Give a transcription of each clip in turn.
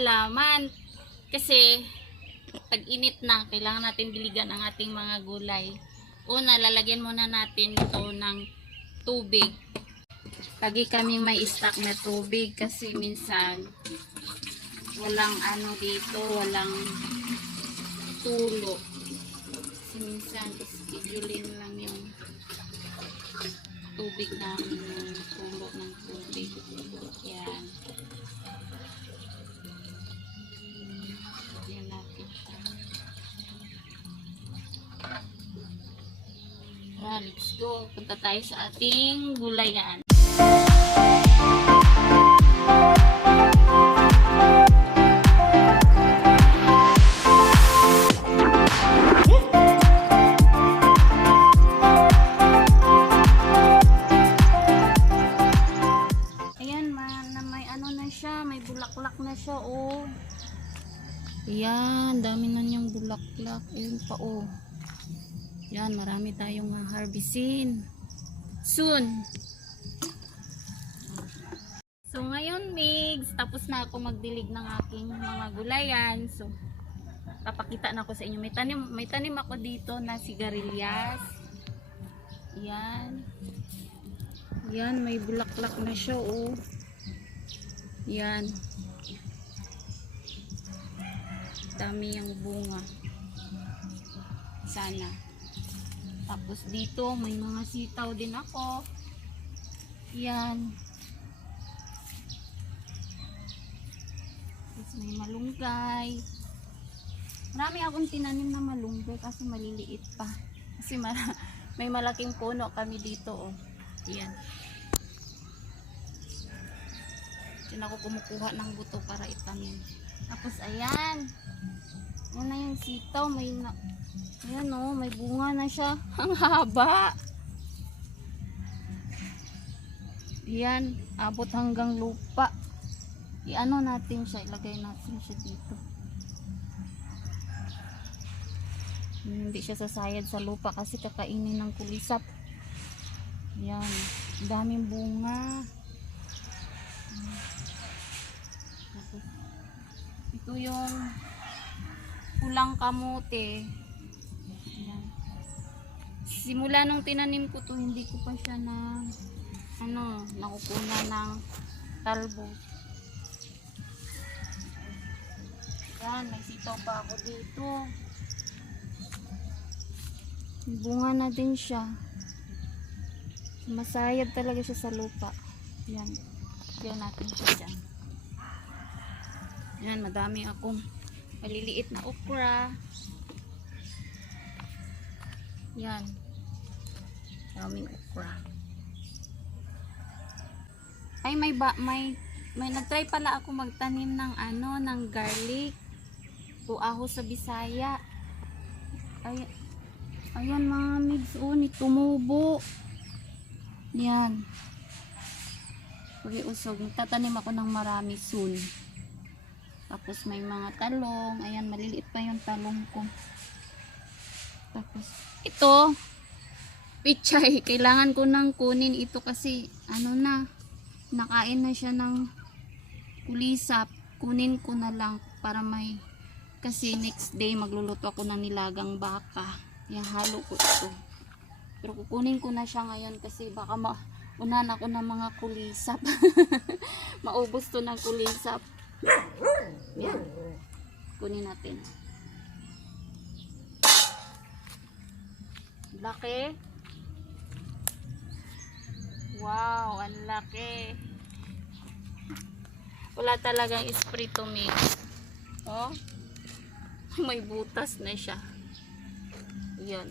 halaman. Kasi, pag init na, kailangan natin diligan ang ating mga gulay. Una, lalagyan muna natin ito ng tubig. Lagi kaming may stock na tubig kasi minsan walang ano dito, walang tulo. Kasi minsan, schedulin lang yung tubig namin yung tulo ng tubig. Yan go. Punta tayo sa ating gulayan. Ayan, ma na may ano na siya, may bulaklak na siya, oh. Ayan, dami na niyang bulaklak. Ayun pa, oh. Yan, marami tayong harvestin. Soon. So, ngayon, Migs, tapos na ako magdilig ng aking mga gulayan. So, papakita na ako sa inyo. May tanim, may tanim ako dito na sigarilyas. Yan. Yan, may bulaklak na siya, oh. Yan. Dami yung bunga. Sana. Tapos dito, may mga sitaw din ako. Yan. Tapos may malunggay. Marami akong tinanim na malunggay kasi maliliit pa. Kasi mara- may malaking puno kami dito, oh. Yan. Diyan ako kumukuha ng buto para itanim. Tapos ayan. Na yung sitaw. May na... Ayan o, may bunga na siya. Ang haba. Yan. Abot hanggang lupa. I-ano natin siya. Ilagay natin siya dito. Hindi siya sasayad sa lupa kasi kakainin ng kulisap. Yan. Ang daming bunga. Ito yung pulang kamote. Yan. Simula nung tinanim ko to, hindi ko pa siya na ano, nakukuna ng talbos. Yan, may sitaw pa ako dito. Bunga na din siya. Masayad talaga siya sa lupa. Yan. Diyan natin siya dyan. Yan, madami akong maliliit na okra. Yan. Daming okra. Ay, may ba, may, may nagtry pala ako magtanim ng ano, ng garlic. Tuaho sa Bisaya. Ay, ayan mga migs, oh, ni tumubo. Yan. Pagi usog. Tatanim ako ng marami soon. Tapos may mga talong. Ayan, maliliit pa yung talong ko. Tapos, ito. Pichay. Kailangan ko nang kunin ito kasi, ano na, nakain na siya ng kulisap. Kunin ko na lang para may, kasi next day magluluto ako ng nilagang baka. Yan, halo ko ito. Pero kukunin ko na siya ngayon kasi baka ma unan ako ng mga kulisap. Maubos to ng kulisap. Yan. Kunin natin. Laki. Wow, ang laki. Wala talagang spray to mix. Oh. May butas na siya. Yan.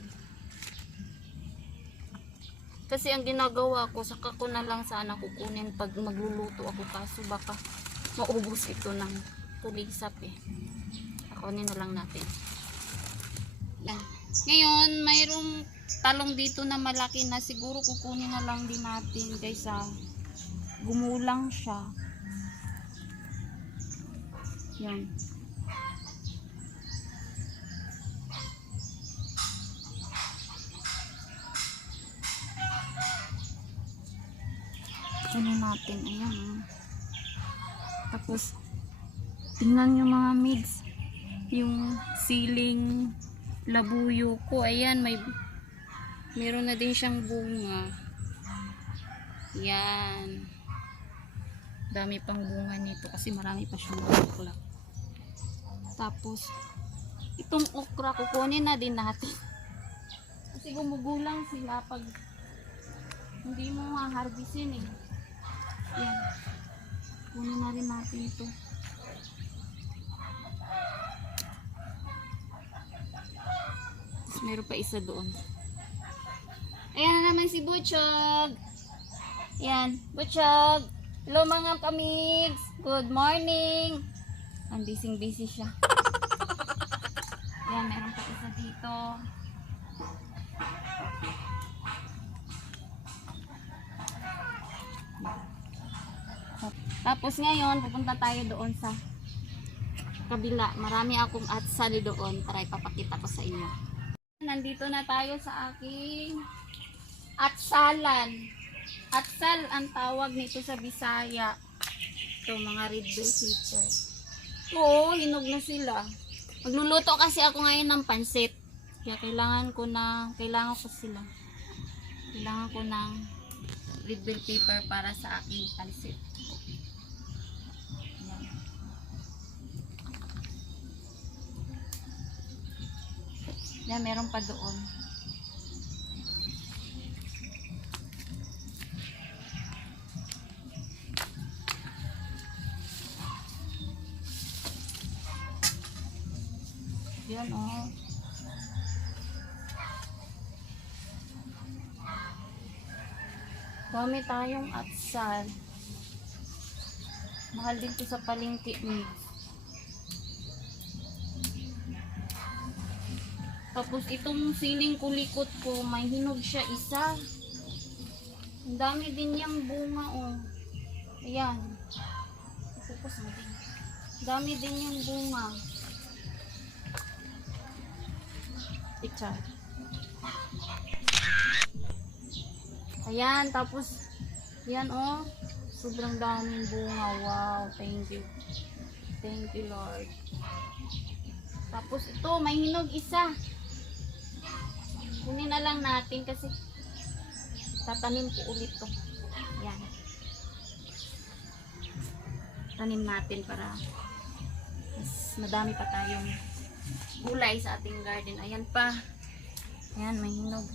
Kasi ang ginagawa ko, saka ko na lang sana kukunin pag magluluto ako kaso baka maubos ito ng tulisap eh. Kunin na lang natin. Yan. Ngayon, mayroong talong dito na malaki na siguro kukunin na lang din natin guys ah. Gumulang siya. Yan. Kunin natin. Ayan. oh. Tapos, tingnan nyo mga migs. Yung siling labuyo ko. Ayan, may meron na din siyang bunga. Yan. Dami pang bunga nito kasi marami pa siyang bulaklak. Tapos, itong okra kukunin na din natin. Kasi gumugulang sila pag hindi mo ma-harvestin eh. Yan. Kunin na rin natin ito. Meron pa isa doon. Ayan na naman si Butchog. Yan. Butchog. Hello mga kamigs. Good morning. Ang busy-busy siya. Yan, meron pa isa dito. Tapos ngayon, pupunta tayo doon sa kabila. Marami akong atsal doon para ipapakita ko sa inyo. Nandito na tayo sa aking atsalan. Atsal ang tawag nito sa Bisaya. Ito, mga red bell teacher. Oo, hinog na sila. Magluluto kasi ako ngayon ng pansit. Kaya kailangan ko na, kailangan ko sila. Kailangan ko ng red bell pepper para sa aking pansit. Yan. Yan, meron pa doon. Yan, oh. Dami tayong atsal. Mahal din to sa palengke ni. Tapos itong siling kulikot ko, may hinog siya isa. Ang dami din niyang bunga, oh. Ayan. Tapos mo din. Dami din yung bunga. Picture. Ayan, tapos, yan oh, sobrang daming bunga. Wow, thank you. Thank you, Lord. Tapos ito, may hinog isa. Kunin na lang natin kasi tatanim ko ulit to. Yan. Tanim natin para mas madami pa tayong gulay sa ating garden. Ayan pa. Ayan, may hinog.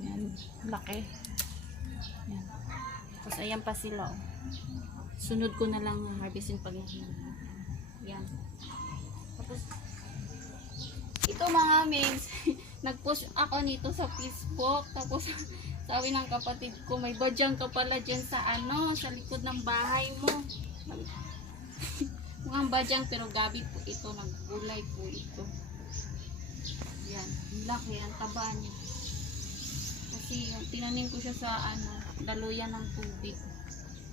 Ayan, laki. Ayan. Tapos ayan pa sila. Oh. Sunod ko na lang ang harvestin pag nahinog. Ayan. Ito mga memes, nag-post ako nito sa Facebook. Tapos, sabi ng kapatid ko, may badyang ka pala dyan sa ano, sa likod ng bahay mo. Mukhang badyang pero gabi po ito, naggulay po ito. Yan, laki, ang taba niya. Kasi yung tinanim ko siya sa ano, daluyan ng tubig.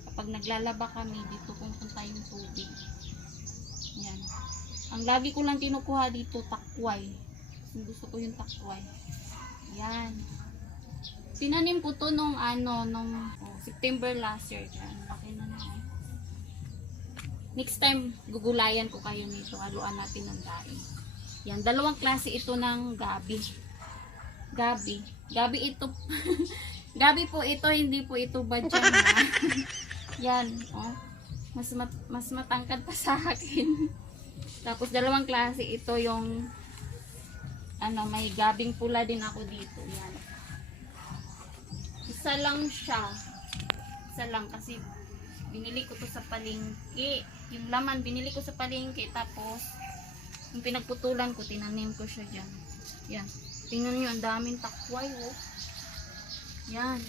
Kapag naglalaba kami, dito pupunta yung tubig. Yan. Ang lagi ko lang kinukuha dito, takway. Gusto ko yung takway. Yan. Tinanim ko to nung ano, nung oh, September last year. Yan, laki na na. Next time, gugulayan ko kayo nito. Haluan natin ng daing. Yan, dalawang klase ito ng gabi. Gabi. Gabi ito. gabi po ito, hindi po ito badyan. Yan, oh. Mas, mat- mas matangkad pa sa akin. Tapos dalawang klase ito yung ano, may gabing pula din ako dito. Yan. Isa lang siya. Isa lang kasi binili ko to sa palengke. Yung laman binili ko sa palengke tapos yung pinagputulan ko, tinanim ko siya dyan. Yan. Tingnan nyo, ang daming takway, oh. Yan.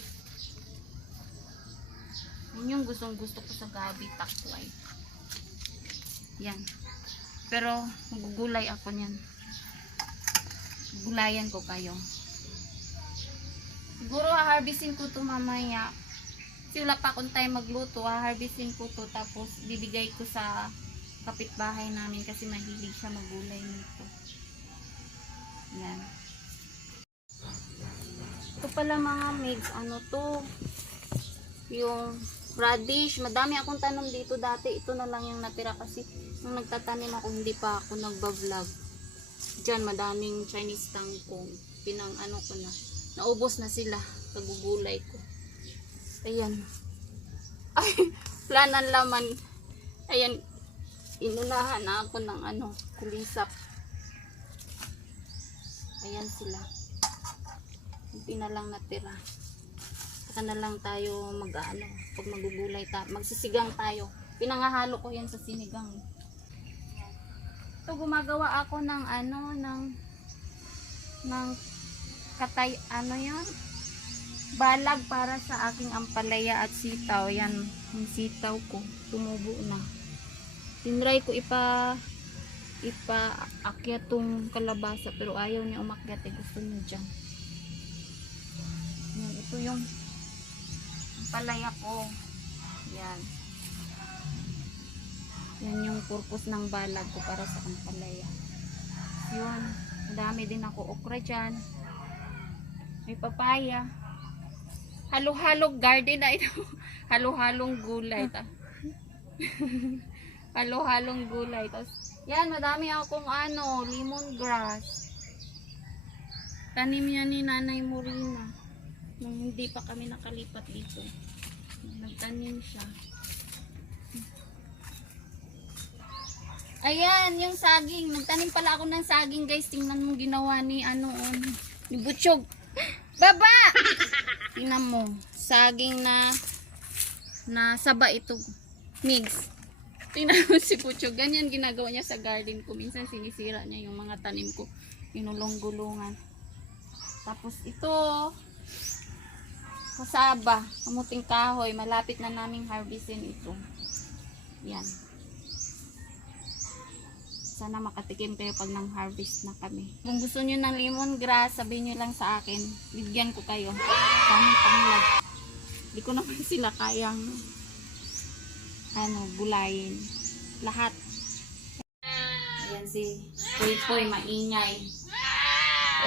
Yun yung gustong gusto ko sa gabi, takway. Yan. Pero, magugulay ako niyan. Gulayan ko kayo. Siguro, haharvestin ko to mamaya. Kasi wala pa akong time magluto. Haharvestin ko to. Tapos, bibigay ko sa kapitbahay namin kasi mahilig siya magulay nito. Yan. Ito pala mga maids, ano to? yung radish. Madami akong tanom dito dati. Ito na lang yung natira kasi nung nagtatanim ako hindi pa ako nagbablog. Diyan madaming Chinese tangkong. Pinang ano ko na. Naubos na sila. Kagugulay ko. Ayan. Ay, ng laman. Ayan. Inunahan na ako ng ano, kulisap. Ayan sila. Hindi na lang natira. Saka na lang tayo mag ano, pag magugulay ta, magsisigang tayo. Pinangahalo ko yan sa sinigang. Ito gumagawa ako ng ano, ng ng katay, ano yan? Balag para sa aking ampalaya at sitaw. Yan, yung sitaw ko. Tumubo na. Tinry ko ipa ipa akyat tong kalabasa pero ayaw niya umakyat eh gusto niya dyan yan, ito yung palaya ko. Yan. Yan yung purpose ng balag ko para sa ampalaya yun. Dami din ako okra dyan. May papaya. Halo-halong garden na ito. Halo-halong gulay. Ta halo-halong gulay. Tapos yan, madami akong ano, lemongrass. Tanim yan ni Nanay Morina. Nung hindi pa kami nakalipat dito. Nagtanim siya. Ayan, yung saging. Nagtanim pala ako ng saging, guys. Tingnan mo ginawa ni ano, oh, ni Butchog. Baba! Tingnan mo. Saging na na saba ito. Mix. Tingnan mo si Pucho, ganyan ginagawa niya sa garden ko. Minsan sinisira niya yung mga tanim ko. Inulong-gulungan. Tapos ito, kasaba, kamuting kahoy. Malapit na naming harvestin ito. Yan. Sana makatikim kayo pag nang harvest na kami. Kung gusto niyo ng lemongrass, sabihin niyo lang sa akin. Bigyan ko kayo. Kaming panglag. Hindi ko naman sila kayang ano, bulayin. Lahat. Ayan si Poy Poy, maingay.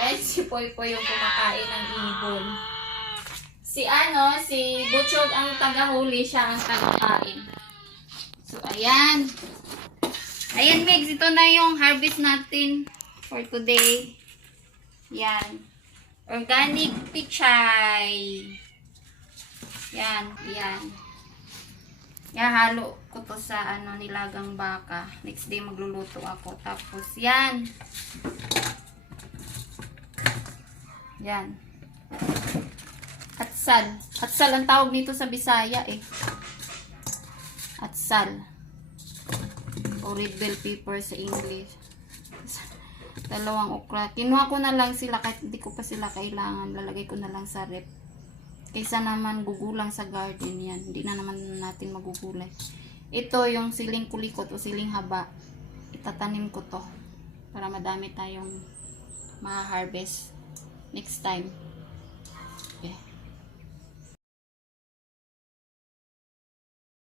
Ayan si Poy Poy yung kumakain ng ibon. Si ano, si Butchog ang tagahuli, siya ang tagakain. So, ayan. Ayan, Migs, ito na yung harvest natin for today. Yan. Organic pichay. Yan, yan. Ihahalo ko to sa ano nilagang baka. Next day magluluto ako. Tapos yan. Yan. Atsal. Atsal ang tawag nito sa Bisaya eh. Atsal. O red pepper sa English. Dalawang okra. Kinuha ko na lang sila kahit hindi ko pa sila kailangan. Lalagay ko na lang sa rep. Kaysa naman gugulang sa garden yan. Hindi na naman natin magugulay. Ito yung siling kulikot o siling haba. Itatanim ko to. Para madami tayong ma-harvest next time.